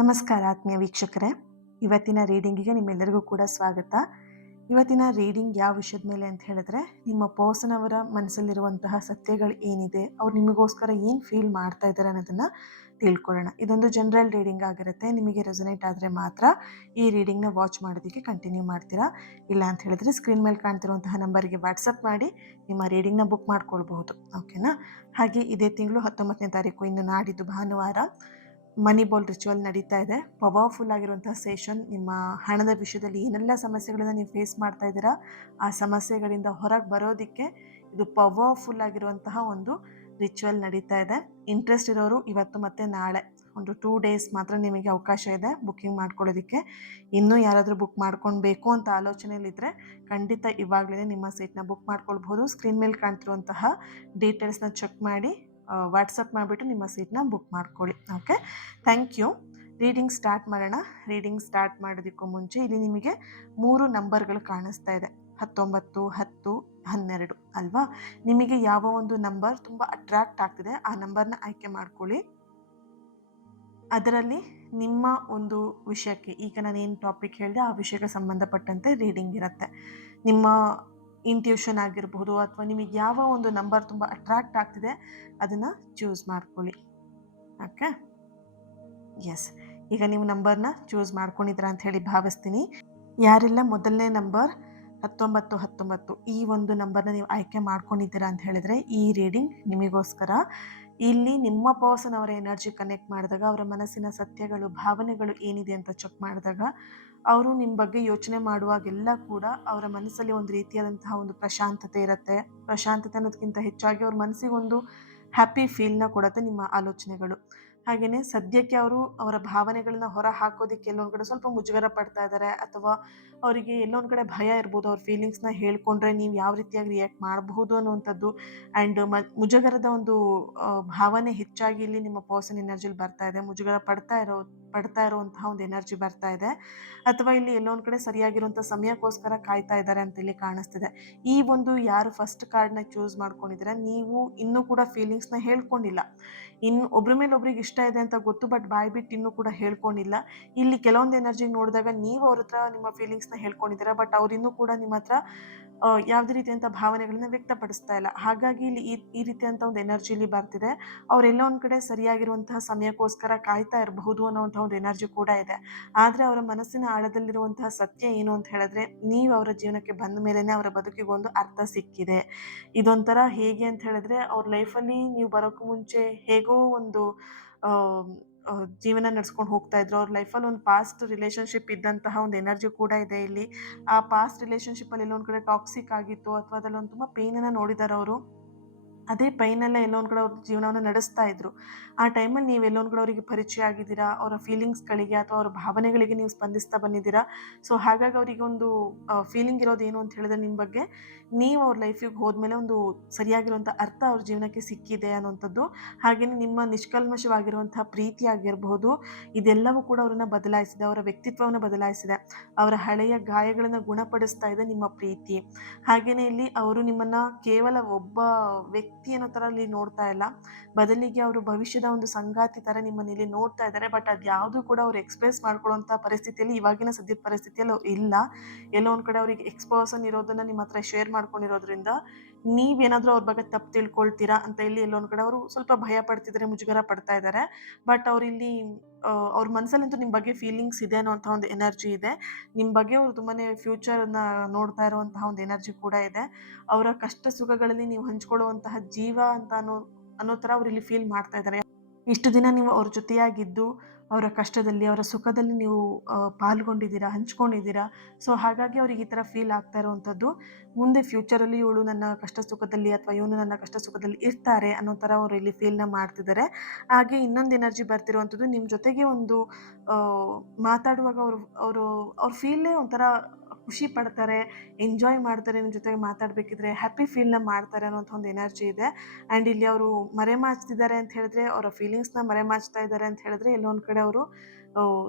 ನಮಸ್ಕಾರ ಆತ್ಮೀಯ ವೀಕ್ಷಕರೇ, ಇವತ್ತಿನ ರೀಡಿಂಗಿಗೆ ನಿಮ್ಮೆಲ್ಲರಿಗೂ ಕೂಡ ಸ್ವಾಗತ. ಇವತ್ತಿನ ರೀಡಿಂಗ್ ಯಾವ ವಿಷಯದ ಮೇಲೆ ಅಂತ ಹೇಳಿದ್ರೆ, ನಿಮ್ಮ ಪರ್ಸನ್ ಅವರ ಮನಸ್ಸಲ್ಲಿರುವಂತಹ ಸತ್ಯಗಳು ಏನಿದೆ, ಅವ್ರು ನಿಮಗೋಸ್ಕರ ಏನು ಫೀಲ್ ಮಾಡ್ತಾ ಇದ್ದಾರೆ ಅನ್ನೋದನ್ನು ತಿಳ್ಕೊಳ್ಳೋಣ. ಇದೊಂದು ಜನರಲ್ ರೀಡಿಂಗ್ ಆಗಿರುತ್ತೆ. ನಿಮಗೆ ರೆಸೊನೇಟ್ ಆದರೆ ಮಾತ್ರ ಈ ರೀಡಿಂಗ್ನ ವಾಚ್ ಮಾಡೋದಕ್ಕೆ ಕಂಟಿನ್ಯೂ ಮಾಡ್ತೀರಾ. ಇಲ್ಲ ಅಂತ ಹೇಳಿದ್ರೆ ಸ್ಕ್ರೀನ್ ಮೇಲೆ ಕಾಣ್ತಿರುವಂತಹ ನಂಬರ್ಗೆ ವಾಟ್ಸಪ್ ಮಾಡಿ ನಿಮ್ಮ ರೀಡಿಂಗ್ನ ಬುಕ್ ಮಾಡ್ಕೊಳ್ಬಹುದು. ಓಕೆನಾ? ಹಾಗೆ ಇದೇ ತಿಂಗಳು 19ನೇ ತಾರೀಕು, ಇನ್ನು ನಾಡಿದ್ದು ಭಾನುವಾರ ಮನಿ ಬಾಲ್ ರಿಚುವಲ್ ನಡೀತಾ ಇದೆ. ಪವರ್ಫುಲ್ ಆಗಿರುವಂತಹ ಸೆಷನ್. ನಿಮ್ಮ ಹಣದ ವಿಷಯದಲ್ಲಿ ಏನೆಲ್ಲ ಸಮಸ್ಯೆಗಳನ್ನು ನೀವು ಫೇಸ್ ಮಾಡ್ತಾ ಇದ್ದೀರಾ, ಆ ಸಮಸ್ಯೆಗಳಿಂದ ಹೊರಗೆ ಬರೋದಕ್ಕೆ ಇದು ಪವರ್ಫುಲ್ ಆಗಿರುವಂತಹ ಒಂದು ರಿಚುವಲ್ ನಡೀತಾ ಇದೆ. ಇಂಟ್ರೆಸ್ಟ್ ಇರೋರು ಇವತ್ತು ಮತ್ತು ನಾಳೆ ಒಂದು 2 ಡೇಸ್ ಮಾತ್ರ ನಿಮಗೆ ಅವಕಾಶ ಇದೆ ಬುಕ್ಕಿಂಗ್ ಮಾಡ್ಕೊಳ್ಳೋದಕ್ಕೆ. ಇನ್ನೂ ಯಾರಾದರೂ ಬುಕ್ ಮಾಡ್ಕೊಳ್ಬೇಕು ಅಂತ ಆಲೋಚನೆಯಲ್ಲಿದ್ದರೆ ಖಂಡಿತ ಇವಾಗಲೇ ನಿಮ್ಮ ಸೀಟ್ನ ಬುಕ್ ಮಾಡ್ಕೊಳ್ಬಹುದು. ಸ್ಕ್ರೀನ್ ಮೇಲೆ ಕಾಣ್ತಿರುವಂತಹ ಡೀಟೇಲ್ಸ್ನ ಚೆಕ್ ಮಾಡಿ ವಾಟ್ಸಪ್ ಮಾಡಿಬಿಟ್ಟು ನಿಮ್ಮ ಸೀಟ್ನ ಬುಕ್ ಮಾಡ್ಕೊಳ್ಳಿ. Okay, thank you. Reading start ಮಾಡೋಣ. ರೀಡಿಂಗ್ ಸ್ಟಾರ್ಟ್ ಮಾಡೋದಕ್ಕೂ ಮುಂಚೆ ಇಲ್ಲಿ ನಿಮಗೆ 3 ನಂಬರ್ಗಳು ಕಾಣಿಸ್ತಾ ಇದೆ, 19, 10, 12 ಅಲ್ವಾ? ನಿಮಗೆ ಯಾವ ಒಂದು ನಂಬರ್ ತುಂಬ ಅಟ್ರಾಕ್ಟ್ ಆಗ್ತಿದೆ ಆ ನಂಬರ್ನ ಆಯ್ಕೆ ಮಾಡ್ಕೊಳ್ಳಿ. ಅದರಲ್ಲಿ ನಿಮ್ಮ ಒಂದು ವಿಷಯಕ್ಕೆ, ಈಗ ನಾನು ಏನು ಟಾಪಿಕ್ ಹೇಳಿದೆ ಆ ವಿಷಯಕ್ಕೆ ಸಂಬಂಧಪಟ್ಟಂತೆ ರೀಡಿಂಗ್ ಇರುತ್ತೆ. ನಿಮ್ಮ ಇಂಟ್ಯೂಷನ್ ಆಗಿರಬಹುದು ಅಥವಾ ನಿಮಗೆ ಯಾವ ಒಂದು ನಂಬರ್ ತುಂಬ ಅಟ್ರಾಕ್ಟ್ ಆಗ್ತಿದೆ ಅದನ್ನು ಚೂಸ್ ಮಾಡ್ಕೊಳ್ಳಿ. Okay, yes. ಈಗ ನೀವು ನಂಬರ್ನ ಚೂಸ್ ಮಾಡ್ಕೊಂಡಿದ್ದೀರಾ ಅಂತ ಹೇಳಿ ಭಾವಿಸ್ತೀನಿ. ಯಾರೆಲ್ಲ ಮೊದಲನೇ ನಂಬರ್ 19 ಈ ಒಂದು ನಂಬರ್ನ ನೀವು ಆಯ್ಕೆ ಮಾಡ್ಕೊಂಡಿದ್ದೀರಾ ಅಂತ ಹೇಳಿದರೆ ಈ ರೀಡಿಂಗ್ ನಿಮಗೋಸ್ಕರ. ಇಲ್ಲಿ ನಿಮ್ಮ ಪರ್ಸನ್ ಅವರ ಎನರ್ಜಿ ಕನೆಕ್ಟ್ ಮಾಡಿದಾಗ, ಅವರ ಮನಸ್ಸಿನ ಸತ್ಯಗಳು, ಭಾವನೆಗಳು ಏನಿದೆ ಅಂತ ಚೆಕ್ ಮಾಡಿದಾಗ, ಅವರು ನಿಮ್ಮ ಬಗ್ಗೆ ಯೋಚನೆ ಮಾಡುವಾಗೆಲ್ಲ ಕೂಡ ಅವರ ಮನಸ್ಸಲ್ಲಿ ಒಂದು ರೀತಿಯಾದಂತಹ ಒಂದು ಪ್ರಶಾಂತತೆ ಇರುತ್ತೆ. ಪ್ರಶಾಂತತೆ ಅನ್ನೋದಕ್ಕಿಂತ ಹೆಚ್ಚಾಗಿ ಅವ್ರ ಮನಸ್ಸಿಗೆ ಒಂದು ಹ್ಯಾಪಿ ಫೀಲ್ನ ಕೊಡುತ್ತೆ ನಿಮ್ಮ ಆಲೋಚನೆಗಳು. ಹಾಗೆಯೇ ಸದ್ಯಕ್ಕೆ ಅವರು ಅವರ ಭಾವನೆಗಳನ್ನ ಹೊರ ಹಾಕೋದಕ್ಕೆ ಎಲ್ಲೊಂದು ಕಡೆ ಸ್ವಲ್ಪ ಮುಜುಗರ ಪಡ್ತಾ ಇದ್ದಾರೆ, ಅಥವಾ ಅವರಿಗೆ ಎಲ್ಲೊಂದು ಕಡೆ ಭಯ ಇರ್ಬೋದು. ಅವ್ರ ಫೀಲಿಂಗ್ಸ್ನ ಹೇಳ್ಕೊಂಡ್ರೆ ನೀವು ಯಾವ ರೀತಿಯಾಗಿ ರಿಯಾಕ್ಟ್ ಮಾಡಬಹುದು ಅನ್ನುವಂಥದ್ದು. ಆ್ಯಂಡ್ ಮುಜುಗರದ ಒಂದು ಭಾವನೆ ಹೆಚ್ಚಾಗಿ ಇಲ್ಲಿ ನಿಮ್ಮ ಪರ್ಸನ್ ಎನರ್ಜಿಲಿ ಬರ್ತಾ ಇದೆ. ಮುಜುಗರ ಪಡ್ತಾ ಇರುವಂತಹ ಒಂದು ಎನರ್ಜಿ ಬರ್ತಾ ಇದೆ, ಅಥವಾ ಇಲ್ಲಿ ಎಲ್ಲೊಂದು ಕಡೆ ಸರಿಯಾಗಿರುವಂಥ ಸಮಯಕ್ಕೋಸ್ಕರ ಕಾಯ್ತಾ ಇದ್ದಾರೆ ಅಂತ ಇಲ್ಲಿ ಕಾಣಿಸ್ತಿದೆ. ಈ ಒಂದು ಯಾರು ಫಸ್ಟ್ ಕಾರ್ಡ್ನ ಚೂಸ್ ಮಾಡ್ಕೊಂಡಿದ್ದೀರಾ, ನೀವು ಇನ್ನೂ ಕೂಡ ಫೀಲಿಂಗ್ಸ್ನ ಹೇಳ್ಕೊಂಡಿಲ್ಲ. ಇನ್ನು ಒಬ್ರ ಮೇಲೆ ಒಬ್ರಿಗೆ ಇಷ್ಟ ಇದೆ ಅಂತ ಗೊತ್ತು, ಬಟ್ ಬಾಯ್ ಬಿಟ್ಟು ಇನ್ನೂ ಕೂಡ ಹೇಳ್ಕೊಂಡಿಲ್ಲ. ಇಲ್ಲಿ ಕೆಲವೊಂದು ಎನರ್ಜಿ ನೋಡಿದಾಗ ನೀವು ಅವ್ರ ಹತ್ರ ನಿಮ್ಮ ಫೀಲಿಂಗ್ಸ್ನ ಹೇಳ್ಕೊಂಡಿದ್ದೀರಾ, ಬಟ್ ಅವ್ರು ಇನ್ನೂ ಕೂಡ ನಿಮ್ಮ ಹತ್ರ ಯಾವುದೇ ರೀತಿಯಂಥ ಭಾವನೆಗಳನ್ನ ವ್ಯಕ್ತಪಡಿಸ್ತಾ ಇಲ್ಲ. ಹಾಗಾಗಿ ಇಲ್ಲಿ ಈ ರೀತಿಯಂಥ ಒಂದು ಎನರ್ಜಿಲಿ ಬರ್ತಿದೆ. ಅವರೆಲ್ಲ ಒಂದು ಕಡೆ ಸರಿಯಾಗಿರುವಂತಹ ಸಮಯಕ್ಕೋಸ್ಕರ ಕಾಯ್ತಾ ಇರಬಹುದು ಅನ್ನೋವಂಥ ಒಂದು ಎನರ್ಜಿ ಕೂಡ ಇದೆ. ಆದರೆ ಅವರ ಮನಸ್ಸಿನ ಆಳದಲ್ಲಿರುವಂತಹ ಸತ್ಯ ಏನು ಅಂತ ಹೇಳಿದ್ರೆ, ನೀವು ಅವರ ಜೀವನಕ್ಕೆ ಬಂದ ಮೇಲೇ ಅವರ ಬದುಕಿಗೆ ಒಂದು ಅರ್ಥ ಸಿಕ್ಕಿದೆ. ಇದೊಂಥರ ಹೇಗೆ ಅಂತ ಹೇಳಿದ್ರೆ, ಅವ್ರ ಲೈಫಲ್ಲಿ ನೀವು ಬರೋಕ್ಕೂ ಮುಂಚೆ ಹೇಗೋ ಒಂದು ಜೀವನ ನಡೆಸ್ಕೊಂಡು ಹೋಗ್ತಾ ಇದ್ರು. ಅವ್ರ ಲೈಫಲ್ಲಿ ಒಂದು ಪಾಸ್ಟ್ ರಿಲೇಷನ್ಶಿಪ್ ಇದ್ದಂತಹ ಒಂದು ಎನರ್ಜಿ ಕೂಡ ಇದೆ ಇಲ್ಲಿ. ಆ ಪಾಸ್ಟ್ ರಿಲೇಷನ್ಶಿಪ್ಪಲ್ಲಿ ಎಲ್ಲೊಂದು ಕಡೆ ಟಾಕ್ಸಿಕ್ ಆಗಿತ್ತು, ಅಥವಾ ಅದರಲ್ಲಿ ಒಂದು ತುಂಬ ಪೇನನ್ನು ನೋಡಿದ್ದಾರೆ ಅವರು. ಅದೇ ಪೈನಲ್ಲೇ ಎಲ್ಲೊಂದು ಕಡೆ ಅವ್ರ ಜೀವನವನ್ನು ನಡೆಸ್ತಾ ಇದ್ರು. ಆ ಟೈಮಲ್ಲಿ ನೀವು ಎಲ್ಲೊಂದು ಕಡೆ ಅವರಿಗೆ ಪರಿಚಯ ಆಗಿದ್ದೀರಾ, ಅವರ ಫೀಲಿಂಗ್ಸ್ಗಳಿಗೆ ಅಥವಾ ಅವರ ಭಾವನೆಗಳಿಗೆ ನೀವು ಸ್ಪಂದಿಸ್ತಾ ಬಂದಿದ್ದೀರಾ. ಸೊ ಹಾಗಾಗಿ ಅವರಿಗೆ ಒಂದು ಫೀಲಿಂಗ್ ಇರೋದು ಏನು ಅಂತ ಹೇಳಿದ್ರೆ, ನಿಮ್ಮ ಬಗ್ಗೆ ನೀವು ಅವ್ರ ಲೈಫಿಗೆ ಹೋದ್ಮೇಲೆ ಒಂದು ಸರಿಯಾಗಿರುವಂಥ ಅರ್ಥ ಅವ್ರ ಜೀವನಕ್ಕೆ ಸಿಕ್ಕಿದೆ ಅನ್ನೋಂಥದ್ದು. ಹಾಗೆಯೇ ನಿಮ್ಮ ನಿಷ್ಕಲ್ಮಶವಾಗಿರುವಂತಹ ಪ್ರೀತಿ ಆಗಿರಬಹುದು, ಇದೆಲ್ಲವೂ ಕೂಡ ಅವರನ್ನು ಬದಲಾಯಿಸಿದೆ, ಅವರ ವ್ಯಕ್ತಿತ್ವವನ್ನು ಬದಲಾಯಿಸಿದೆ. ಅವರ ಹಳೆಯ ಗಾಯಗಳನ್ನು ಗುಣಪಡಿಸ್ತಾ ಇದೆ ನಿಮ್ಮ ಪ್ರೀತಿ. ಹಾಗೆಯೇ ಇಲ್ಲಿ ಅವರು ನಿಮ್ಮನ್ನು ಕೇವಲ ಒಬ್ಬ ವ್ಯಕ್ತಿ ಅನ್ನೋ ಥರ ಇಲ್ಲಿ ನೋಡ್ತಾ ಇಲ್ಲ, ಬದಲಿಗೆ ಅವರು ಭವಿಷ್ಯದ ಒಂದು ಸಂಗಾತಿ ಥರ ನಿಮ್ಮನ್ನು ಇಲ್ಲಿ ನೋಡ್ತಾ ಇದ್ದಾರೆ. ಬಟ್ ಅದು ಯಾವುದೂ ಕೂಡ ಅವ್ರು ಎಕ್ಸ್ಪ್ರೆಸ್ ಮಾಡ್ಕೊಳ್ಳೋಂಥ ಪರಿಸ್ಥಿತಿಯಲ್ಲಿ ಇವಾಗಿನ ಸದ್ಯದ ಪರಿಸ್ಥಿತಿಯಲ್ಲಿ ಅವ್ರು ಇಲ್ಲ. ಎಲ್ಲೋ ಒಂದು ಕಡೆ ಅವರಿಗೆ ಪರ್ಸನ್ ಇರೋದನ್ನು ನಿಮ್ಮ ಹತ್ರ ಶೇರ್ ಮಾಡ್ಕೊಂಡಿರೋದ್ರಿಂದ ನೀವೇನಾದರೂ ಅವ್ರ ಬಗ್ಗೆ ತಪ್ಪು ತಿಳ್ಕೊಳ್ತೀರಾ ಅಂತ ಇಲ್ಲಿ ಎಲ್ಲೊಂದು ಕಡೆ ಅವರು ಸ್ವಲ್ಪ ಭಯ ಪಡ್ತಿದ್ದಾರೆ, ಮುಜುಗರ ಪಡ್ತಾ ಇದ್ದಾರೆ. ಬಟ್ ಅವರಿಲ್ಲಿ ಅವ್ರ ಮನಸ್ಸಲ್ಲಂತೂ ನಿಮ್ಮ ಬಗ್ಗೆ ಫೀಲಿಂಗ್ಸ್ ಇದೆ ಅನ್ನೋಂಥ ಒಂದು ಎನರ್ಜಿ ಇದೆ. ನಿಮ್ಮ ಬಗ್ಗೆ ಅವರು ತುಂಬಾ ಫ್ಯೂಚರನ್ನು ನೋಡ್ತಾ ಇರುವಂತಹ ಒಂದು ಎನರ್ಜಿ ಕೂಡ ಇದೆ. ಅವರ ಕಷ್ಟ ಸುಖಗಳಲ್ಲಿ ನೀವು ಹಂಚ್ಕೊಳ್ಳುವಂತಹ ಜೀವ ಅಂತ ಅನ್ನೋ ಥರ ಅವ್ರು ಇಲ್ಲಿ ಫೀಲ್ ಮಾಡ್ತಾ ಇದ್ದಾರೆ. ಇಷ್ಟು ದಿನ ನೀವು ಅವ್ರ ಜೊತೆಯಾಗಿದ್ದು, ಅವರ ಕಷ್ಟದಲ್ಲಿ ಅವರ ಸುಖದಲ್ಲಿ ನೀವು ಪಾಲ್ಗೊಂಡಿದ್ದೀರಾ, ಹಂಚ್ಕೊಂಡಿದ್ದೀರಾ. ಸೊ ಹಾಗಾಗಿ ಅವ್ರಿಗೆ ಈ ಥರ ಫೀಲ್ ಆಗ್ತಾ ಇರುವಂಥದ್ದು. ಮುಂದೆ ಫ್ಯೂಚರಲ್ಲಿ ಇವಳು ನನ್ನ ಕಷ್ಟ ಸುಖದಲ್ಲಿ ಅಥವಾ ಇವನು ನನ್ನ ಕಷ್ಟ ಸುಖದಲ್ಲಿ ಇರ್ತಾರೆ ಅನ್ನೋ ಥರ ಅವರು ಇಲ್ಲಿ ಫೀಲ್ನ ಮಾಡ್ತಿದ್ದಾರೆ. ಹಾಗೆ ಇನ್ನೊಂದು ಎನರ್ಜಿ ಬರ್ತಿರುವಂಥದ್ದು, ನಿಮ್ಮ ಜೊತೆಗೆ ಒಂದು ಮಾತಾಡುವಾಗ ಅವ್ರ ಫೀಲೇ ಒಂಥರ ಖುಷಿ ಪಡ್ತಾರೆ, ಎಂಜಾಯ್ ಮಾಡ್ತಾರೆ, ನಿಮ್ಮ ಜೊತೆಗೆ ಮಾತಾಡಬೇಕಿದ್ರೆ ಹ್ಯಾಪಿ ಫೀಲ್ನ ಮಾಡ್ತಾರೆ ಅನ್ನೋಂಥ ಒಂದು ಎನರ್ಜಿ ಇದೆ. ಆ್ಯಂಡ್ ಇಲ್ಲಿ ಅವರು ಮರೆಮಾಚ್ತಿದ್ದಾರೆ ಅಂತ ಹೇಳಿದ್ರೆ, ಅವರ ಫೀಲಿಂಗ್ಸ್ನ ಮರೆಮಾಚ್ತಾ ಇದ್ದಾರೆ ಅಂತ ಹೇಳಿದ್ರೆ, ಎಲ್ಲೋ ಒಂದು ಕಡೆ ಅವರು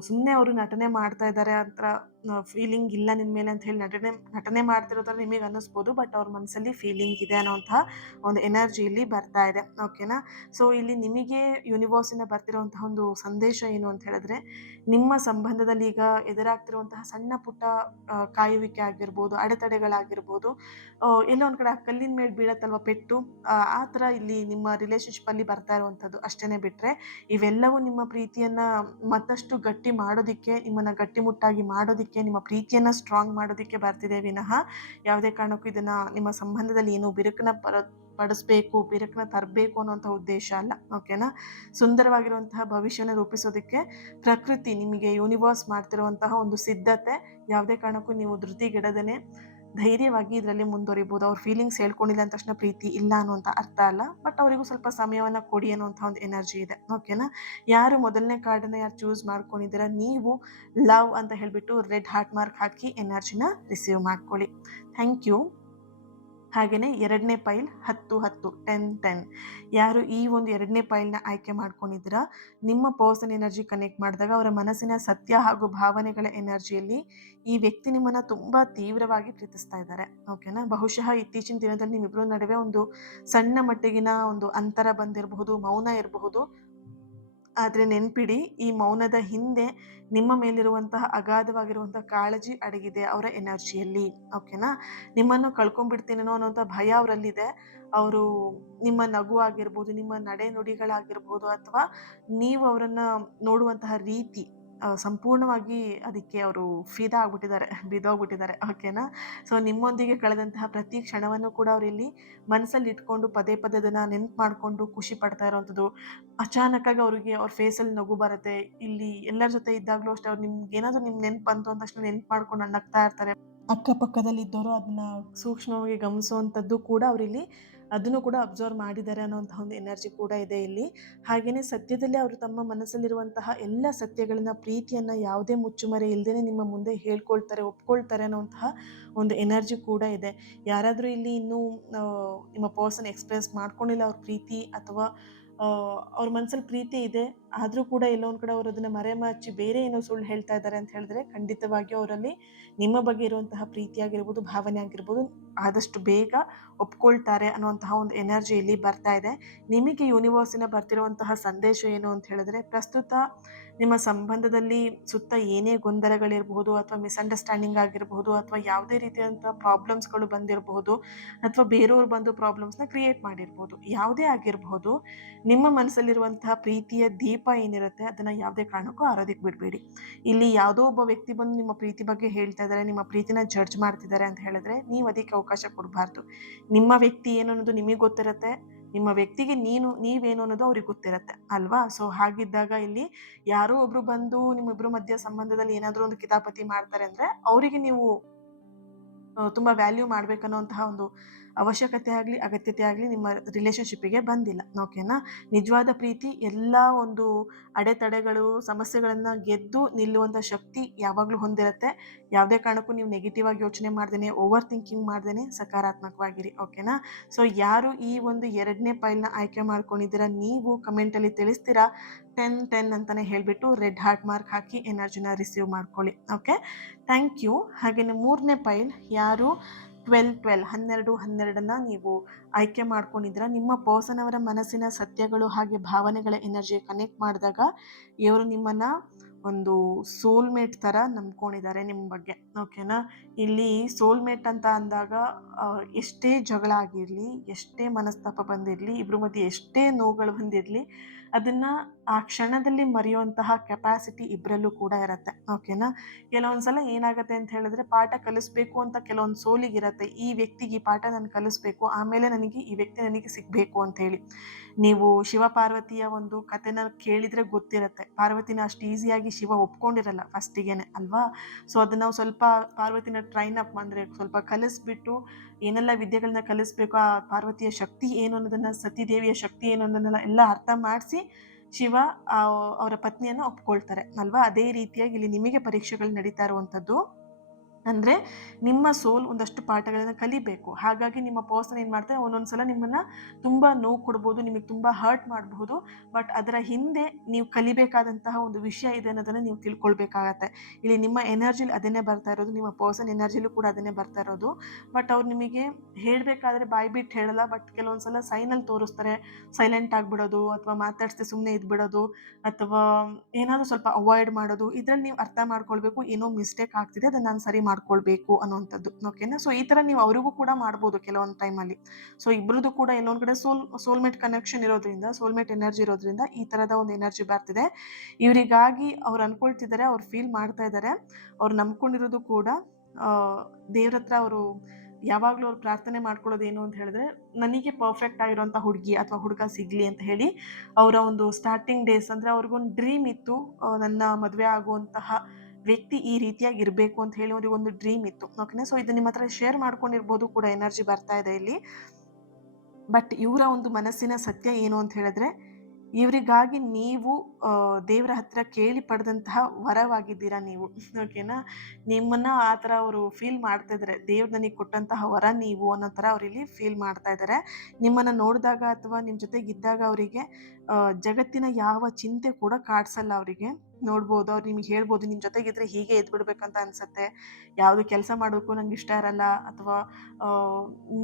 ಸುಮ್ಮನೆ ಅವರು ನಟನೆ ಮಾಡ್ತಾ ಇದ್ದಾರೆ ಅಂತ ಫೀಲಿಂಗ್ ಇಲ್ಲ ನಿಮ್ಮ ಮೇಲೆ ಅಂತ ಹೇಳಿ ನಟನೆ ಮಾಡ್ತಿರೋ ಥರ ನಿಮಗೆ ಅನ್ನಿಸ್ಬೋದು. ಬಟ್ ಅವ್ರ ಮನಸ್ಸಲ್ಲಿ ಫೀಲಿಂಗ್ ಇದೆ ಅನ್ನೋಂತಹ ಒಂದು ಎನರ್ಜಿ ಇಲ್ಲಿ ಬರ್ತಾ ಇದೆ. ಓಕೆನಾ. ಸೊ ಇಲ್ಲಿ ನಿಮಗೆ ಯೂನಿವರ್ಸಿಂದ ಬರ್ತಿರುವಂತಹ ಒಂದು ಸಂದೇಶ ಏನು ಅಂತ ಹೇಳಿದ್ರೆ, ನಿಮ್ಮ ಸಂಬಂಧದಲ್ಲಿ ಈಗ ಎದುರಾಗ್ತಿರುವಂತಹ ಸಣ್ಣ ಪುಟ್ಟ ಕಾಯುವಿಕೆ ಆಗಿರ್ಬೋದು, ಅಡೆತಡೆಗಳಾಗಿರ್ಬೋದು, ಎಲ್ಲೋ ಒಂದು ಕಡೆ ಆ ಕಲ್ಲಿನ ಮೇಲೆ ಬೀಳತ್ತಲ್ವ ಪೆಟ್ಟು, ಆ ಥರ ಇಲ್ಲಿ ನಿಮ್ಮ ರಿಲೇಷನ್ಶಿಪ್ಪಲ್ಲಿ ಬರ್ತಾ ಇರುವಂಥದ್ದು ಅಷ್ಟೇ. ಬಿಟ್ಟರೆ ಇವೆಲ್ಲವೂ ನಿಮ್ಮ ಪ್ರೀತಿಯನ್ನು ಮತ್ತಷ್ಟು ಗಟ್ಟಿ ಮಾಡೋದಕ್ಕೆ, ನಿಮ್ಮನ್ನು ಗಟ್ಟಿಮುಟ್ಟಾಗಿ ಮಾಡೋದಕ್ಕೆ, ನಿಮ್ಮ ಪ್ರೀತಿಯನ್ನು ಸ್ಟ್ರಾಂಗ್ ಮಾಡೋದಕ್ಕೆ ಬರ್ತಿದೆ ವಿನಃ ಯಾವುದೇ ಕಾರಣಕ್ಕೂ ಇದನ್ನು ನಿಮ್ಮ ಸಂಬಂಧದಲ್ಲಿ ಏನು ಬಿರುಕನ್ನ ಪಡಿಸ್ಬೇಕು, ಬಿರುಕನ್ನ ತರಬೇಕು ಅನ್ನೋಂಥ ಉದ್ದೇಶ ಅಲ್ಲ. ಓಕೆನಾ. ಸುಂದರವಾಗಿರುವಂತಹ ಭವಿಷ್ಯನ ರೂಪಿಸೋದಕ್ಕೆ ಪ್ರಕೃತಿ ನಿಮಗೆ ಯೂನಿವರ್ಸ್ ಮಾಡ್ತಿರುವಂತಹ ಒಂದು ಸಿದ್ಧತೆ. ಯಾವುದೇ ಕಾರಣಕ್ಕೂ ನೀವು ಧೃತಿಗೆಡದೇನೆ ಧೈರ್ಯವಾಗಿ ಇದರಲ್ಲಿ ಮುಂದುವರಿಬೋದು. ಅವ್ರ ಫೀಲಿಂಗ್ಸ್ ಹೇಳ್ಕೊಂಡಿಲ್ಲ ಅಂದ ತಕ್ಷಣ ಪ್ರೀತಿ ಇಲ್ಲ ಅನ್ನುವಂಥ ಅರ್ಥ ಅಲ್ಲ. ಬಟ್ ಅವರಿಗೂ ಸ್ವಲ್ಪ ಸಮಯವನ್ನು ಕೊಡಿ ಅನ್ನುವಂಥ ಒಂದು ಎನರ್ಜಿ ಇದೆ. ಓಕೆನಾ. ಯಾರು ಮೊದಲನೇ ಕಾರ್ಡನ್ನು ಯಾರು ಚೂಸ್ ಮಾಡ್ಕೊಂಡಿದ್ದೀರಾ, ನೀವು ಲವ್ ಅಂತ ಹೇಳಿಬಿಟ್ಟು ರೆಡ್ ಹಾರ್ಟ್ ಮಾರ್ಕ್ ಹಾಕಿ ಎನರ್ಜಿನ ರಿಸೀವ್ ಮಾಡ್ಕೊಳ್ಳಿ. Thank you. ಹಾಗೆಯೇ ಎರಡನೇ ಪೈಲ್ 10-10 10-10. ಯಾರು ಈ ಒಂದು ಎರಡನೇ ಪೈಲ್ನ ಆಯ್ಕೆ ಮಾಡ್ಕೊಂಡಿದ್ದೀರಾ, ನಿಮ್ಮ ಪರ್ಸನ್ ಎನರ್ಜಿ ಕನೆಕ್ಟ್ ಮಾಡಿದಾಗ ಅವರ ಮನಸ್ಸಿನ ಸತ್ಯ ಹಾಗೂ ಭಾವನೆಗಳ ಎನರ್ಜಿಯಲ್ಲಿ ಈ ವ್ಯಕ್ತಿ ನಿಮ್ಮನ್ನು ತುಂಬ ತೀವ್ರವಾಗಿ ಪ್ರೀತಿಸ್ತಾ ಇದ್ದಾರೆ. ಓಕೆನಾ. ಬಹುಶಃ ಇತ್ತೀಚಿನ ದಿನದಲ್ಲಿ ನಿಮ್ಮಿಬ್ಬರ ನಡುವೆ ಒಂದು ಸಣ್ಣ ಮಟ್ಟಿಗಿನ ಒಂದು ಅಂತರ ಬಂದಿರಬಹುದು, ಮೌನ ಇರಬಹುದು. ಆದರೆ ನೆನ್ಪಿಡಿ, ಈ ಮೌನದ ಹಿಂದೆ ನಿಮ್ಮ ಮೇಲಿರುವಂತಹ ಅಗಾಧವಾಗಿರುವಂತಹ ಕಾಳಜಿ ಅಡಗಿದೆ ಅವರ ಎನರ್ಜಿಯಲ್ಲಿ. ಓಕೆನಾ. ನಿಮ್ಮನ್ನು ಕಳ್ಕೊಂಡ್ಬಿಡ್ತೀನೇನೋ ಅನ್ನೋಂಥ ಭಯ ಅವರಲ್ಲಿದೆ. ಅವರು ನಿಮ್ಮ ನಗು ಆಗಿರ್ಬೋದು, ನಿಮ್ಮ ನಡೆ ನುಡಿಗಳಾಗಿರ್ಬೋದು, ಅಥವಾ ನೀವು ಅವರನ್ನು ನೋಡುವಂತಹ ರೀತಿ ಸಂಪೂರ್ಣವಾಗಿ ಅದಕ್ಕೆ ಅವರು ಫಿದಾ ಆಗ್ಬಿಟ್ಟಿದ್ದಾರೆ, ಬಿದ್ದೋಗ್ಬಿಟ್ಟಿದ್ದಾರೆ. ಓಕೆನಾ. ಸೊ ನಿಮ್ಮೊಂದಿಗೆ ಕಳೆದಂತಹ ಪ್ರತಿ ಕ್ಷಣವನ್ನು ಕೂಡ ಅವರಿಲ್ಲಿ ಮನಸ್ಸಲ್ಲಿ ಇಟ್ಕೊಂಡು ಪದೇ ಪದೇ ಅದನ್ನು ನೆನ್ಪು ಮಾಡಿಕೊಂಡು ಖುಷಿ ಪಡ್ತಾ ಇರೋವಂಥದ್ದು. ಅಚಾನಕ್ಕಾಗಿ ಅವ್ರಿಗೆ ಅವ್ರ ಫೇಸಲ್ಲಿ ನಗು ಬರುತ್ತೆ. ಇಲ್ಲಿ ಎಲ್ಲರ ಜೊತೆ ಇದ್ದಾಗಲೂ ಅಷ್ಟೇ, ಅವ್ರು ನಿಮ್ಗೆ ಏನಾದರೂ ನಿಮ್ಮ ನೆನ್ಪು ಬಂತು ಅಂದ ತಕ್ಷಣ ನೆನ್ಪು ಮಾಡ್ಕೊಂಡು ನಗ್ತಾ ಇರ್ತಾರೆ. ಅಕ್ಕಪಕ್ಕದಲ್ಲಿದ್ದವರು ಅದನ್ನ ಸೂಕ್ಷ್ಮವಾಗಿ ಗಮನಿಸುವಂಥದ್ದು ಕೂಡ ಅವರಿಲ್ಲಿ ಅದನ್ನು ಕೂಡ ಅಬ್ಸರ್ವ್ ಮಾಡಿದ್ದಾರೆ ಅನ್ನೋಂಥ ಒಂದು ಎನರ್ಜಿ ಕೂಡ ಇದೆ ಇಲ್ಲಿ. ಹಾಗೆಯೇ ಸತ್ಯದಲ್ಲಿ ಅವರು ತಮ್ಮ ಮನಸ್ಸಲ್ಲಿರುವಂತಹ ಎಲ್ಲ ಸತ್ಯಗಳನ್ನ, ಪ್ರೀತಿಯನ್ನು ಯಾವುದೇ ಮುಚ್ಚುಮರೆ ಇಲ್ಲದೇ ನಿಮ್ಮ ಮುಂದೆ ಹೇಳ್ಕೊಳ್ತಾರೆ, ಒಪ್ಕೊಳ್ತಾರೆ ಅನ್ನೋಂತಹ ಒಂದು ಎನರ್ಜಿ ಕೂಡ ಇದೆ. ಯಾರಾದರೂ ಇಲ್ಲಿ ಇನ್ನೂ ನಿಮ್ಮ ಪರ್ಸನ್ ಎಕ್ಸ್ಪ್ರೆಸ್ ಮಾಡ್ಕೊಂಡಿಲ್ಲ ಅವ್ರ ಪ್ರೀತಿ, ಅಥವಾ ಅವ್ರ ಮನಸ್ಸಲ್ಲಿ ಪ್ರೀತಿ ಇದೆ ಆದರೂ ಕೂಡ ಎಲ್ಲೋ ಒಂದು ಕಡೆ ಅವರು ಅದನ್ನು ಮರೆಮಾಚಿ ಬೇರೆ ಏನೋ ಸುಳ್ಳು ಹೇಳ್ತಾ ಇದ್ದಾರೆ ಅಂತ ಹೇಳಿದ್ರೆ, ಖಂಡಿತವಾಗಿ ಅವರಲ್ಲಿ ನಿಮ್ಮ ಬಗ್ಗೆ ಇರುವಂತಹ ಪ್ರೀತಿ ಆಗಿರ್ಬೋದು, ಭಾವನೆ ಆಗಿರ್ಬೋದು, ಆದಷ್ಟು ಬೇಗ ಒಪ್ಕೊಳ್ತಾರೆ ಅನ್ನುವಂತಹ ಒಂದು ಎನರ್ಜಿ ಇಲ್ಲಿ ಬರ್ತಾ ಇದೆ. ನಿಮಗೆ ಯೂನಿವರ್ಸಿನ ಬರ್ತಿರುವಂತಹ ಸಂದೇಶ ಏನು ಅಂತ ಹೇಳಿದ್ರೆ, ಪ್ರಸ್ತುತ ನಿಮ್ಮ ಸಂಬಂಧದಲ್ಲಿ ಸುತ್ತ ಏನೇ ಗೊಂದಲಗಳಿರಬಹುದು, ಅಥವಾ ಮಿಸ್ಅಂಡರ್ಸ್ಟ್ಯಾಂಡಿಂಗ್ ಆಗಿರಬಹುದು, ಅಥವಾ ಯಾವುದೇ ರೀತಿಯಾದಂಥ ಪ್ರಾಬ್ಲಮ್ಸ್ಗಳು ಬಂದಿರಬಹುದು, ಅಥವಾ ಬೇರೆಯವ್ರು ಬಂದು ಪ್ರಾಬ್ಲಮ್ಸ್ನ ಕ್ರಿಯೇಟ್ ಮಾಡಿರ್ಬೋದು, ಯಾವುದೇ ಆಗಿರಬಹುದು. ನಿಮ್ಮ ಮನಸ್ಸಲ್ಲಿರುವಂತಹ ಪ್ರೀತಿಯ ದೀಪ ಏನಿರುತ್ತೆ ಅದನ್ನು ಯಾವುದೇ ಕಾರಣಕ್ಕೂ ಆರೋದಕ್ಕೆ ಬಿಡಬೇಡಿ. ಇಲ್ಲಿ ಯಾವುದೋ ಒಬ್ಬ ವ್ಯಕ್ತಿ ಬಂದು ನಿಮ್ಮ ಪ್ರೀತಿ ಬಗ್ಗೆ ಹೇಳ್ತಾ ಇದ್ದಾರೆ, ನಿಮ್ಮ ಪ್ರೀತಿನ ಜಡ್ಜ್ ಮಾಡ್ತಿದ್ದಾರೆ ಅಂತ ಹೇಳಿದ್ರೆ, ನೀವು ಅದಕ್ಕೆ ಅವಕಾಶ ಕೊಡಬಾರ್ದು. ನಿಮ್ಮ ವ್ಯಕ್ತಿ ಏನು ಅನ್ನೋದು ನಿಮಗೆ ಗೊತ್ತಿರುತ್ತೆ, ನಿಮ್ಮ ವ್ಯಕ್ತಿಗೆ ನೀವೇನು ಅನ್ನೋದು ಅವ್ರಿಗೆ ಗೊತ್ತಿರುತ್ತೆ ಅಲ್ವಾ. ಸೊ ಹಾಗಿದ್ದಾಗ ಇಲ್ಲಿ ಯಾರೋ ಒಬ್ರು ಬಂದು ನಿಮ್ಮಿಬ್ಬರ ಮಧ್ಯ ಸಂಬಂಧದಲ್ಲಿ ಏನಾದರೂ ಒಂದು ಕಿತಾಪತಿ ಮಾಡ್ತಾರೆ ಅಂದರೆ, ಅವರಿಗೆ ನೀವು ತುಂಬ ವ್ಯಾಲ್ಯೂ ಮಾಡಬೇಕನ್ನೋಂತಹ ಒಂದು ಅವಶ್ಯಕತೆ ಆಗಲಿ, ಅಗತ್ಯತೆ ಆಗಲಿ ನಿಮ್ಮ ರಿಲೇಷನ್ಶಿಪ್ಪಿಗೆ ಬಂದಿಲ್ಲ. ಓಕೆನಾ. ನಿಜವಾದ ಪ್ರೀತಿ ಎಲ್ಲ ಒಂದು ಅಡೆತಡೆಗಳು, ಸಮಸ್ಯೆಗಳನ್ನು ಗೆದ್ದು ನಿಲ್ಲುವಂಥ ಶಕ್ತಿ ಯಾವಾಗಲೂ ಹೊಂದಿರುತ್ತೆ. ಯಾವುದೇ ಕಾರಣಕ್ಕೂ ನೀವು ನೆಗೆಟಿವ್ ಆಗಿ ಯೋಚನೆ ಮಾಡ್ದೇನೆ, ಓವರ್ ಥಿಂಕಿಂಗ್ ಮಾಡ್ದೇನೆ ಸಕಾರಾತ್ಮಕವಾಗಿರಿ. ಓಕೆನಾ. ಸೊ ಯಾರು ಈ ಒಂದು ಎರಡನೇ ಪೈಲ್ನ ಆಯ್ಕೆ ಮಾಡ್ಕೊಂಡಿದ್ದೀರಾ, ನೀವು ಕಮೆಂಟಲ್ಲಿ ತಿಳಿಸ್ತೀರಾ 10-10 ಅಂತಲೇ ಹೇಳಿಬಿಟ್ಟು ರೆಡ್ ಹಾರ್ಟ್ ಮಾರ್ಕ್ ಹಾಕಿ ಎನರ್ಜಿನ ರಿಸೀವ್ ಮಾಡ್ಕೊಳ್ಳಿ. ಓಕೆ. Thank you. ಹಾಗೆಯೇ ಮೂರನೇ ಪೈಲ್ ಯಾರು 12-12 12 ನೀವು ಆಯ್ಕೆ ಮಾಡ್ಕೊಂಡಿದ್ದೀರಾ, ನಿಮ್ಮ ಪರ್ಸನ್ ಅವರ ಮನಸ್ಸಿನ ಸತ್ಯಗಳು ಹಾಗೆ ಭಾವನೆಗಳ ಎನರ್ಜಿ ಕನೆಕ್ಟ್ ಮಾಡಿದಾಗ ಇವರು ನಿಮ್ಮನ್ನು ಒಂದು ಸೋಲ್ಮೇಟ್ ಥರ ನಂಬ್ಕೊಂಡಿದ್ದಾರೆ ನಿಮ್ಮ ಬಗ್ಗೆ. ಓಕೆನಾ. ಇಲ್ಲಿ ಸೋಲ್ಮೇಟ್ ಅಂತ ಅಂದಾಗ ಎಷ್ಟೇ ಜಗಳ ಆಗಿರಲಿ, ಎಷ್ಟೇ ಮನಸ್ತಾಪ ಬಂದಿರಲಿ, ಇಬ್ಬರ ಮಧ್ಯೆ ಎಷ್ಟೇ ನೋವುಗಳು ಬಂದಿರಲಿ, ಅದನ್ನು ಆ ಕ್ಷಣದಲ್ಲಿ ಮರೆಯುವಂತಹ ಕೆಪಾಸಿಟಿ ಇಬ್ಬರಲ್ಲೂ ಕೂಡ ಇರುತ್ತೆ. ಓಕೆನಾ. ಕೆಲವೊಂದು ಸಲ ಏನಾಗುತ್ತೆ ಅಂತ ಹೇಳಿದ್ರೆ, ಪಾಠ ಕಲಿಸ್ಬೇಕು ಅಂತ ಕೆಲವೊಂದು ಸೋಲಿಗಿರುತ್ತೆ, ಈ ವ್ಯಕ್ತಿಗೆ ಈ ಪಾಠ ನಾನು ಕಲಿಸ್ಬೇಕು, ಆಮೇಲೆ ನನಗೆ ಈ ವ್ಯಕ್ತಿ ನನಗೆ ಸಿಗಬೇಕು ಅಂಥೇಳಿ. ನೀವು ಶಿವ ಪಾರ್ವತಿಯ ಒಂದು ಕಥೆನ ಕೇಳಿದರೆ ಗೊತ್ತಿರುತ್ತೆ, ಪಾರ್ವತಿನ ಅಷ್ಟು ಈಸಿಯಾಗಿ ಶಿವ ಒಪ್ಕೊಂಡಿರಲ್ಲ ಫಸ್ಟಿಗೆ ಅಲ್ವಾ. ಸೊ ಅದನ್ನು ನಾವು ಸ್ವಲ್ಪ ಪಾರ್ವತಿನ ಟ್ರೈನ್ ಅಪ್ ಅಂದರೆ ಸ್ವಲ್ಪ ಕಲಿಸ್ಬಿಟ್ಟು ಏನೆಲ್ಲ ವಿದ್ಯೆಗಳನ್ನ ಕಲಿಸ್ಬೇಕು, ಆ ಪಾರ್ವತಿಯ ಶಕ್ತಿ ಏನು ಅನ್ನೋದನ್ನು, ಸತಿದೇವಿಯ ಶಕ್ತಿ ಏನು ಅನ್ನೋದನ್ನೆಲ್ಲ ಎಲ್ಲ ಅರ್ಥ ಮಾಡಿಸಿ ಶಿವ ಅವರ ಪತ್ನಿಯನ್ನು ಒಪ್ಕೊಳ್ತಾರೆ ಅಲ್ವಾ. ಅದೇ ರೀತಿಯಾಗಿ ಇಲ್ಲಿ ನಿಮಗೆ ಪರೀಕ್ಷೆಗಳು ನಡೀತಾ ಇರುವಂಥದ್ದು. ಅಂದರೆ ನಿಮ್ಮ ಸೋಲ್ ಒಂದಷ್ಟು ಪಾಠಗಳನ್ನು ಕಲಿಬೇಕು. ಹಾಗಾಗಿ ನಿಮ್ಮ ಪರ್ಸನ್ ಏನು ಮಾಡ್ತಾರೆ, ಒಂದೊಂದು ಸಲ ನಿಮ್ಮನ್ನು ತುಂಬ ನೋವು ಕೊಡ್ಬೋದು, ನಿಮಗೆ ತುಂಬ ಹರ್ಟ್ ಮಾಡಬಹುದು. ಬಟ್ ಅದರ ಹಿಂದೆ ನೀವು ಕಲಿಬೇಕಾದಂತಹ ಒಂದು ವಿಷಯ ಇದೆ ಅನ್ನೋದನ್ನು ನೀವು ತಿಳ್ಕೊಳ್ಬೇಕಾಗತ್ತೆ. ಇಲ್ಲಿ ನಿಮ್ಮ ಎನರ್ಜಿಲಿ ಅದನ್ನೇ ಬರ್ತಾ ಇರೋದು, ನಿಮ್ಮ ಪರ್ಸನ್ ಎನರ್ಜಿಲೂ ಕೂಡ ಅದನ್ನೇ ಬರ್ತಾ ಇರೋದು. ಬಟ್ ಅವ್ರು ನಿಮಗೆ ಹೇಳಬೇಕಾದ್ರೆ ಬಾಯಿ ಬಿಟ್ಟು ಹೇಳಲ್ಲ, ಬಟ್ ಕೆಲವೊಂದು ಸಲ ಸೈನಲ್ಲಿ ತೋರಿಸ್ತಾರೆ. ಸೈಲೆಂಟ್ ಆಗಿಬಿಡೋದು, ಅಥವಾ ಮಾತಾಡಿಸ್ದೆ ಸುಮ್ಮನೆ ಇದ್ಬಿಡೋದು, ಅಥವಾ ಏನಾದರೂ ಸ್ವಲ್ಪ ಅವಾಯ್ಡ್ ಮಾಡೋದು. ಇದರಲ್ಲಿ ನೀವು ಅರ್ಥ ಮಾಡ್ಕೊಳ್ಬೇಕು, ಏನೋ ಮಿಸ್ಟೇಕ್ ಆಗ್ತಿದೆ, ಅದನ್ನು ನಾನು ಸರಿ ಮಾಡ್ಕೊಳ್ಬೇಕು ಅನ್ನೋವಂಥದ್ದು. ಓಕೆನಾ? ಸೊ ಈ ಥರ ನೀವು ಅವರಿಗೂ ಕೂಡ ಮಾಡ್ಬೋದು ಕೆಲವೊಂದು ಟೈಮಲ್ಲಿ. ಸೊ ಇಬ್ಬರದ್ದು ಕೂಡ ಎಲ್ಲೊಂದು ಕಡೆ ಸೋಲ್ಮೇಟ್ ಕನೆಕ್ಷನ್ ಇರೋದ್ರಿಂದ, ಸೋಲ್ಮೇಟ್ ಎನರ್ಜಿ ಇರೋದ್ರಿಂದ ಈ ಥರದ ಒಂದು ಎನರ್ಜಿ ಬರ್ತಿದೆ. ಇವರಿಗಾಗಿ ಅವ್ರು ಅನ್ಕೊಳ್ತಿದ್ದಾರೆ, ಅವ್ರು ಫೀಲ್ ಮಾಡ್ತಾ ಇದ್ದಾರೆ, ಅವ್ರು ನಂಬ್ಕೊಂಡಿರೋದು ಕೂಡ ದೇವ್ರ ಹತ್ರ ಅವರು ಯಾವಾಗಲೂ ಅವ್ರು ಪ್ರಾರ್ಥನೆ ಮಾಡ್ಕೊಳ್ಳೋದು ಏನು ಅಂತ ಹೇಳಿದ್ರೆ, ನನಗೆ ಪರ್ಫೆಕ್ಟ್ ಆಗಿರೋಂಥ ಹುಡುಗಿ ಅಥವಾ ಹುಡುಗ ಸಿಗಲಿ ಅಂತ ಹೇಳಿ. ಅವರ ಒಂದು ಸ್ಟಾರ್ಟಿಂಗ್ ಡೇಸ್ ಅಂದರೆ ಅವ್ರಿಗೊಂದು ಡ್ರೀಮ್ ಇತ್ತು, ನನ್ನ ಮದುವೆ ಆಗುವಂತಹ ವ್ಯಕ್ತಿ ಈ ರೀತಿಯಾಗಿ ಇರಬೇಕು ಅಂತ ಹೇಳಿ ಅವ್ರಿಗೊಂದು ಡ್ರೀಮ್ ಇತ್ತು. ಓಕೆನಾ? ಸೊ ಇದು ನಿಮ್ಮ ಹತ್ರ ಶೇರ್ ಮಾಡ್ಕೊಂಡಿರ್ಬೋದು ಕೂಡ, ಎನರ್ಜಿ ಬರ್ತಾ ಇದೆ ಇಲ್ಲಿ. ಬಟ್ ಇವರ ಒಂದು ಮನಸ್ಸಿನ ಸತ್ಯ ಏನು ಅಂತ ಹೇಳಿದ್ರೆ, ಇವರಿಗಾಗಿ ನೀವು ದೇವರ ಹತ್ರ ಕೇಳಿ ಪಡೆದಂತಹ ವರವಾಗಿದ್ದೀರಾ ನೀವು. ಓಕೆನಾ? ನಿಮ್ಮನ್ನು ಆ ಥರ ಅವರು ಫೀಲ್ ಮಾಡ್ತಾ ಇದ್ದಾರೆ, ದೇವ್ರು ನನಗೆ ಕೊಟ್ಟಂತಹ ವರ ನೀವು ಅನ್ನೋ ಥರ ಅವರಿಲ್ಲಿ ಫೀಲ್ ಮಾಡ್ತಾ ಇದ್ದಾರೆ. ನಿಮ್ಮನ್ನು ನೋಡಿದಾಗ ಅಥವಾ ನಿಮ್ಮ ಜೊತೆಗಿದ್ದಾಗ ಅವರಿಗೆ ಜಗತ್ತಿನ ಯಾವ ಚಿಂತೆ ಕೂಡ ಕಾಡಿಸಲ್ಲ ಅವರಿಗೆ. ನೋಡ್ಬೋದು, ಅವ್ರು ನಿಮಗೆ ಹೇಳ್ಬೋದು, ನಿಮ್ಮ ಜೊತೆಗಿದ್ರೆ ಹೀಗೆ ಎದ್ಬಿಡ್ಬೇಕಂತ ಅನಿಸುತ್ತೆ, ಯಾವುದು ಕೆಲಸ ಮಾಡೋಕ್ಕೂ ನಂಗೆ ಇಷ್ಟ ಇರಲ್ಲ, ಅಥವಾ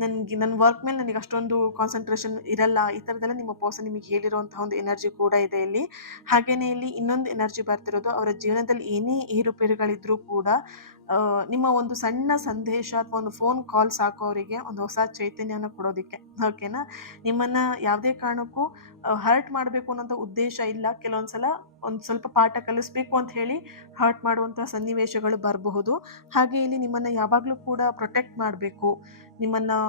ನನ್ನ ವರ್ಕ್ ಮೇಲೆ ನನಗೆ ಅಷ್ಟೊಂದು ಕಾನ್ಸಂಟ್ರೇಷನ್ ಇರಲ್ಲ. ಈ ಥರದ್ದೆಲ್ಲ ನಿಮ್ಮ ಪರ್ಸನ್ ನಿಮಗೆ ಹೇಳಿರುವಂತಹ ಒಂದು ಎನರ್ಜಿ ಕೂಡ ಇದೆ ಇಲ್ಲಿ. ಹಾಗೆಯೇ ಇಲ್ಲಿ ಇನ್ನೊಂದು ಎನರ್ಜಿ ಬರ್ತಿರೋದು, ಅವರ ಜೀವನದಲ್ಲಿ ಏನೇ ಏರುಪೇರುಗಳಿದ್ರೂ ಕೂಡ ನಿಮ್ಮ ಒಂದು ಸಣ್ಣ ಸಂದೇಶ ಅಥವಾ ಒಂದು ಫೋನ್ ಕಾಲ್ ಸಾಕು ಅವರಿಗೆ ಒಂದು ಹೊಸ ಚೈತನ್ಯವನ್ನು ಕೊಡೋದಕ್ಕೆ. ಓಕೆನಾ? ನಿಮ್ಮನ್ನು ಯಾವುದೇ ಕಾರಣಕ್ಕೂ ಹರ್ಟ್ ಮಾಡಬೇಕು ಅನ್ನೋಂಥ ಉದ್ದೇಶ ಇಲ್ಲ. ಕೆಲವೊಂದು ಸಲ ಒಂದು ಸ್ವಲ್ಪ ಪಾಠ ಕಲಿಸ್ಬೇಕು ಅಂತ ಹೇಳಿ ಹರ್ಟ್ ಮಾಡುವಂಥ ಸನ್ನಿವೇಶಗಳು ಬರಬಹುದು. ಹಾಗೆ ಇಲ್ಲಿ ನಿಮ್ಮನ್ನು ಯಾವಾಗಲೂ ಕೂಡ ಪ್ರೊಟೆಕ್ಟ್ ಮಾಡಬೇಕು, ನಿಮ್ಮನ್ನು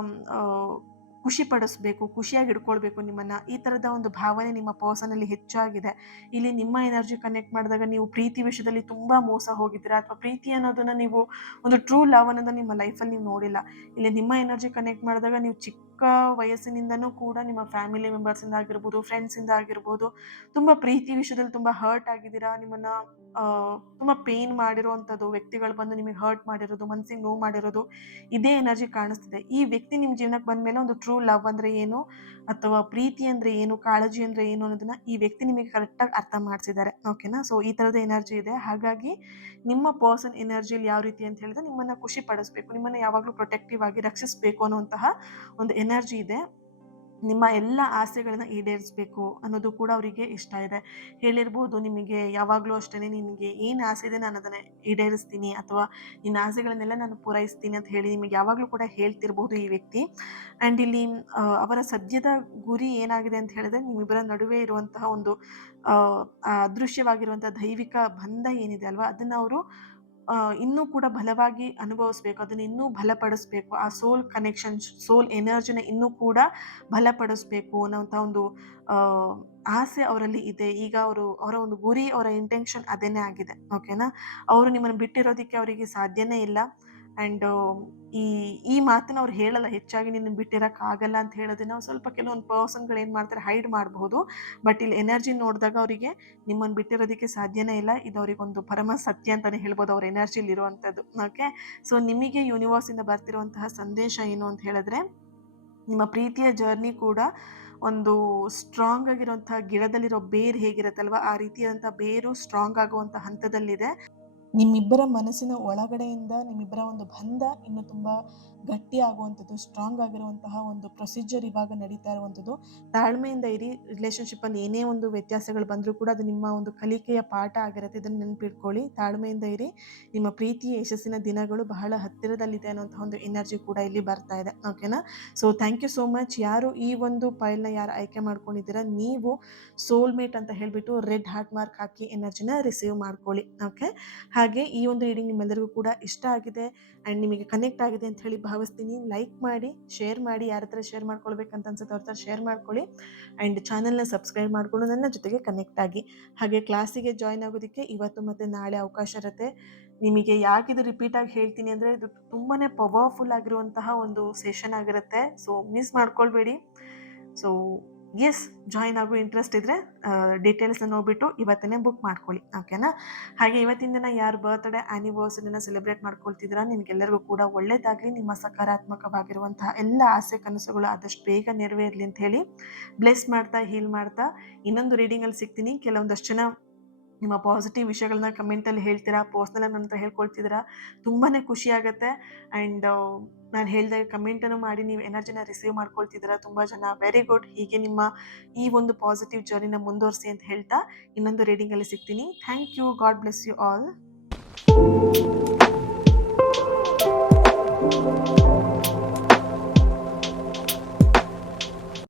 ಖುಷಿ ಪಡಿಸ್ಬೇಕು, ಖುಷಿಯಾಗಿ ಇಟ್ಕೊಳ್ಬೇಕು ನಿಮ್ಮನ್ನು, ಈ ಥರದ ಒಂದು ಭಾವನೆ ನಿಮ್ಮ ಪರ್ಸನಲ್ಲಿ ಹೆಚ್ಚಾಗಿದೆ. ಇಲ್ಲಿ ನಿಮ್ಮ ಎನರ್ಜಿ ಕನೆಕ್ಟ್ ಮಾಡಿದಾಗ ನೀವು ಪ್ರೀತಿ ವಿಷಯದಲ್ಲಿ ತುಂಬ ಮೋಸ ಹೋಗಿದ್ದೀರಾ, ಅಥವಾ ಪ್ರೀತಿ ಅನ್ನೋದನ್ನು ನೀವು ಒಂದು ಟ್ರೂ ಲವ್ ಅನ್ನೋದನ್ನು ನಿಮ್ಮ ಲೈಫಲ್ಲಿ ನೀವು ನೋಡಿಲ್ಲ. ಇಲ್ಲಿ ನಿಮ್ಮ ಎನರ್ಜಿ ಕನೆಕ್ಟ್ ಮಾಡಿದಾಗ ನೀವು ಚಿಕ್ಕ ವಯಸ್ಸಿನಿಂದನೂ ಕೂಡ ನಿಮ್ಮ ಫ್ಯಾಮಿಲಿ ಮೆಂಬರ್ಸಿಂದ ಆಗಿರ್ಬೋದು, ಫ್ರೆಂಡ್ಸಿಂದ ಆಗಿರ್ಬೋದು, ತುಂಬ ಪ್ರೀತಿ ವಿಷಯದಲ್ಲಿ ತುಂಬ ಹರ್ಟ್ ಆಗಿದ್ದೀರಾ. ನಿಮ್ಮನ್ನು ತುಂಬ ಪೇಯ್ನ್ ಮಾಡಿರೋವಂಥದ್ದು ವ್ಯಕ್ತಿಗಳು ಬಂದು ನಿಮಗೆ ಹರ್ಟ್ ಮಾಡಿರೋದು, ಮನಸ್ಸಿಗೆ ನೋವು ಮಾಡಿರೋದು, ಇದೇ ಎನರ್ಜಿ ಕಾಣಿಸ್ತಿದೆ. ಈ ವ್ಯಕ್ತಿ ನಿಮ್ಮ ಜೀವನಕ್ಕೆ ಬಂದ ಮೇಲೆ ಒಂದು ಟ್ರೂ ಲವ್ ಅಂದರೆ ಏನು, ಅಥವಾ ಪ್ರೀತಿ ಅಂದರೆ ಏನು, ಕಾಳಜಿ ಅಂದರೆ ಏನು ಅನ್ನೋದನ್ನು ಈ ವ್ಯಕ್ತಿ ನಿಮಗೆ ಕರೆಕ್ಟಾಗಿ ಅರ್ಥ ಮಾಡಿಸಿದ್ದಾರೆ. ಓಕೆನಾ? ಸೊ ಈ ಥರದ ಎನರ್ಜಿ ಇದೆ. ಹಾಗಾಗಿ ನಿಮ್ಮ ಪರ್ಸನ್ ಎನರ್ಜಿಯಲ್ಲಿ ಯಾವ ರೀತಿ ಅಂತ ಹೇಳಿದ್ರೆ, ನಿಮ್ಮನ್ನು ಖುಷಿ ಪಡಿಸ್ಬೇಕು, ನಿಮ್ಮನ್ನು ಯಾವಾಗಲೂ ಪ್ರೊಟೆಕ್ಟಿವ್ ಆಗಿ ರಕ್ಷಿಸಬೇಕು ಅನ್ನುವಂತಹ ಒಂದು ಎನರ್ಜಿ ಇದೆ. ನಿಮ್ಮ ಎಲ್ಲ ಆಸೆಗಳನ್ನ ಈಡೇರಿಸಬೇಕು ಅನ್ನೋದು ಕೂಡ ಅವರಿಗೆ ಇಷ್ಟ ಇದೆ. ಹೇಳಿರ್ಬೋದು, ನಿಮಗೆ ಯಾವಾಗಲೂ ಅಷ್ಟೇ, ನಿನಗೆ ಏನು ಆಸೆ ಇದೆ ನಾನು ಅದನ್ನು ಈಡೇರಿಸ್ತೀನಿ, ಅಥವಾ ನಿನ್ನ ಆಸೆಗಳನ್ನೆಲ್ಲ ನಾನು ಪೂರೈಸ್ತೀನಿ ಅಂತ ಹೇಳಿ ನಿಮಗೆ ಯಾವಾಗಲೂ ಕೂಡ ಹೇಳ್ತಿರ್ಬೋದು ಈ ವ್ಯಕ್ತಿ. ಆ್ಯಂಡ್ ಇಲ್ಲಿ ಅವರ ಸದ್ಯದ ಗುರಿ ಏನಾಗಿದೆ ಅಂತ ಹೇಳಿದ್ರೆ, ನಿಮ್ಮಿಬ್ಬರ ನಡುವೆ ಇರುವಂತಹ ಒಂದು ಅದೃಶ್ಯವಾಗಿರುವಂಥ ದೈವಿಕ ಬಂಧ ಏನಿದೆ ಅಲ್ವಾ, ಅದನ್ನು ಅವರು ಇನ್ನೂ ಕೂಡ ಬಲವಾಗಿ ಅನುಭವಿಸ್ಬೇಕು, ಅದನ್ನು ಇನ್ನೂ ಬಲಪಡಿಸ್ಬೇಕು, ಆ ಸೋಲ್ ಕನೆಕ್ಷನ್, ಸೋಲ್ ಎನರ್ಜಿನ ಇನ್ನೂ ಕೂಡ ಬಲಪಡಿಸ್ಬೇಕು ಅನ್ನೋಂಥ ಒಂದು ಆಸೆ ಅವರಲ್ಲಿ ಇದೆ. ಈಗ ಅವರ ಒಂದು ಗುರಿ, ಅವರ ಇಂಟೆನ್ಷನ್ ಅದೇನೇ ಆಗಿದೆ. ಓಕೆನಾ? ಅವರು ನಿಮ್ಮನ್ನು ಬಿಟ್ಟಿರೋದಕ್ಕೆ ಅವರಿಗೆ ಸಾಧ್ಯನೇ ಇಲ್ಲ. ಆ್ಯಂಡ್ ಈ ಮಾತನ್ನ ಅವ್ರು ಹೇಳಲ್ಲ, ಹೆಚ್ಚಾಗಿ ನಿನ್ನ ಬಿಟ್ಟಿರೋಕ್ಕಾಗಲ್ಲ ಅಂತ ಹೇಳೋದನ್ನ ಸ್ವಲ್ಪ ಕೆಲವೊಂದು ಪರ್ಸನ್ಗಳು ಏನು ಮಾಡ್ತಾರೆ, ಹೈಡ್ ಮಾಡಬಹುದು. ಬಟ್ ಇಲ್ಲಿ ಎನರ್ಜಿ ನೋಡಿದಾಗ ಅವರಿಗೆ ನಿಮ್ಮನ್ನು ಬಿಟ್ಟಿರೋದಕ್ಕೆ ಸಾಧ್ಯನೇ ಇಲ್ಲ, ಇದು ಅವರಿಗೊಂದು ಪರಮ ಸತ್ಯ ಅಂತಲೇ ಹೇಳ್ಬೋದು, ಅವ್ರ ಎನರ್ಜಿಲಿ ಇರುವಂಥದ್ದು. ಓಕೆ? ಸೊ ನಿಮಗೆ ಯೂನಿವರ್ಸಿಂದ ಬರ್ತಿರುವಂತಹ ಸಂದೇಶ ಏನು ಅಂತ ಹೇಳಿದ್ರೆ, ನಿಮ್ಮ ಪ್ರೀತಿಯ ಜರ್ನಿ ಕೂಡ ಒಂದು ಸ್ಟ್ರಾಂಗ್ ಆಗಿರುವಂಥ ಗಿಡದಲ್ಲಿರೋ ಬೇರು ಹೇಗಿರುತ್ತಲ್ವ, ಆ ರೀತಿಯಾದಂಥ ಬೇರು ಸ್ಟ್ರಾಂಗ್ ಆಗುವಂಥ ಹಂತದಲ್ಲಿದೆ. ನಿಮ್ಮಿಬ್ಬರ ಮನಸ್ಸಿನ ಒಳಗಡೆಯಿಂದ ನಿಮ್ಮಿಬ್ಬರ ಒಂದು ಬಂಧ ಇನ್ನು ತುಂಬ ಗಟ್ಟಿ ಆಗುವಂಥದ್ದು, ಸ್ಟ್ರಾಂಗ್ ಆಗಿರುವಂತಹ ಒಂದು ಪ್ರೊಸೀಜರ್ ಇವಾಗ ನಡೀತಾ ಇರುವಂಥದ್ದು. ತಾಳ್ಮೆಯಿಂದ ಇರಿ. ರಿಲೇಷನ್ಶಿಪ್ಪಲ್ಲಿ ಏನೇ ಒಂದು ವ್ಯತ್ಯಾಸಗಳು ಬಂದರೂ ಕೂಡ ಅದು ನಿಮ್ಮ ಒಂದು ಕಲಿಕೆಯ ಪಾಠ ಆಗಿರುತ್ತೆ, ಇದನ್ನು ನೆನಪಿಟ್ಕೊಳ್ಳಿ. ತಾಳ್ಮೆಯಿಂದ ಇರಿ. ನಿಮ್ಮ ಪ್ರೀತಿಯ ಯಶಸ್ಸಿನ ದಿನಗಳು ಬಹಳ ಹತ್ತಿರದಲ್ಲಿದೆ ಅನ್ನೋಂಥ ಒಂದು ಎನರ್ಜಿ ಕೂಡ ಇಲ್ಲಿ ಬರ್ತಾ ಇದೆ. ಓಕೆನಾ? So thank you so much. ಯಾರು ಈ ಒಂದು ಫೈಲ್ನ ಯಾರು ಆಯ್ಕೆ ಮಾಡ್ಕೊಂಡಿದ್ದೀರಾ, ನೀವು ಸೋಲ್ಮೇಟ್ ಅಂತ ಹೇಳಿಬಿಟ್ಟು ರೆಡ್ ಹಾರ್ಟ್ ಮಾರ್ಕ್ ಹಾಕಿ ಎನರ್ಜಿನ ರಿಸೀವ್ ಮಾಡ್ಕೊಳ್ಳಿ. ಓಕೆ? ಹಾಗೆ ಈ ಒಂದು ರೀಡಿಂಗ್ ನಿಮ್ಮೆಲ್ಲರಿಗೂ ಕೂಡ ಇಷ್ಟ ಆಗಿದೆ ಆ್ಯಂಡ್ ನಿಮಗೆ ಕನೆಕ್ಟ್ ಆಗಿದೆ ಅಂತ ಹೇಳಿ ಭಾವಿಸ್ತೀನಿ. ಲೈಕ್ ಮಾಡಿ, ಶೇರ್ ಮಾಡಿ, ಯಾರ ಹತ್ರ ಶೇರ್ ಮಾಡ್ಕೊಳ್ಬೇಕಂತ ಅನ್ಸುತ್ತೆ ಅವ್ರ ಹತ್ರ ಶೇರ್ ಮಾಡ್ಕೊಳ್ಳಿ. ಆ್ಯಂಡ್ ಚಾನಲ್ನ ಸಬ್ಸ್ಕ್ರೈಬ್ ಮಾಡಿಕೊಂಡು ನನ್ನ ಜೊತೆಗೆ ಕನೆಕ್ಟ್ ಆಗಿ. ಹಾಗೆ ಕ್ಲಾಸಿಗೆ ಜಾಯ್ನ್ ಆಗೋದಕ್ಕೆ ಇವತ್ತು ಮತ್ತು ನಾಳೆ ಅವಕಾಶ ಇರುತ್ತೆ. ನಿಮಗೆ ಯಾಕಿದು ರಿಪೀಟಾಗಿ ಹೇಳ್ತೀನಿ ಅಂದರೆ, ಇದು ತುಂಬಾ ಪವರ್ಫುಲ್ ಆಗಿರುವಂತಹ ಒಂದು ಸೆಷನ್ ಆಗಿರುತ್ತೆ. ಸೊ ಮಿಸ್ ಮಾಡ್ಕೊಳ್ಬೇಡಿ. ಸೊ ಎಸ್, ಜಾಯಿನ್ ಆಗೋ ಇಂಟ್ರೆಸ್ಟ್ ಇದ್ದರೆ ಡೀಟೇಲ್ಸ್ನ ನೋಡಿಬಿಟ್ಟು ಇವತ್ತೇ ಬುಕ್ ಮಾಡ್ಕೊಳ್ಳಿ, ಓಕೆನಾ? ಹಾಗೆ ಇವತ್ತಿನ ದಿನ ಯಾರು ಬರ್ತ್ಡೇ ಆ್ಯನಿವರ್ಸರಿನ ಸೆಲೆಬ್ರೇಟ್ ಮಾಡ್ಕೊಳ್ತಿದ್ದೀರಾ ನಿಮಗೆಲ್ಲರಿಗೂ ಕೂಡ ಒಳ್ಳೆಯದಾಗಲಿ. ನಿಮ್ಮ ಸಕಾರಾತ್ಮಕವಾಗಿರುವಂತಹ ಎಲ್ಲ ಆಸೆ ಕನಸುಗಳು ಆದಷ್ಟು ಬೇಗ ನೆರವೇರಲಿ ಅಂತ ಹೇಳಿ ಬ್ಲೆಸ್ ಮಾಡ್ತಾ, ಹೀಲ್ ಮಾಡ್ತಾ ಇನ್ನೊಂದು ರೀಡಿಂಗಲ್ಲಿ ಸಿಗ್ತೀನಿ. ಕೆಲವೊಂದಷ್ಟು ಜನ ನಿಮ್ಮ ಪಾಸಿಟಿವ್ ವಿಷಯಗಳನ್ನ ಕಮೆಂಟಲ್ಲಿ ಹೇಳ್ತೀರಾ, ಪರ್ಸ್ನಲಾಗಿ ನನ್ನ ಹತ್ರ ಹೇಳ್ಕೊಳ್ತಿದ್ದೀರಾ. ತುಂಬಾ ಖುಷಿ ಆಗುತ್ತೆ. ಆ್ಯಂಡ್ ನಾನು ಹೇಳಿದಾಗ ಕಮೆಂಟನ್ನು ಮಾಡಿ ನೀವು ಎನರ್ಜಿನ ರಿಸೀವ್ ಮಾಡ್ಕೊಳ್ತಿದ್ದೀರಾ ತುಂಬ ಜನ. Very good. ಹೀಗೆ ನಿಮ್ಮ ಈ ಒಂದು ಪಾಸಿಟಿವ್ ಜರ್ನಿನ ಮುಂದುವರಿಸಿ ಅಂತ ಹೇಳ್ತಾ ಇನ್ನೊಂದು ರೀಡಿಂಗಲ್ಲಿ ಸಿಗ್ತೀನಿ. Thank you. God bless you all.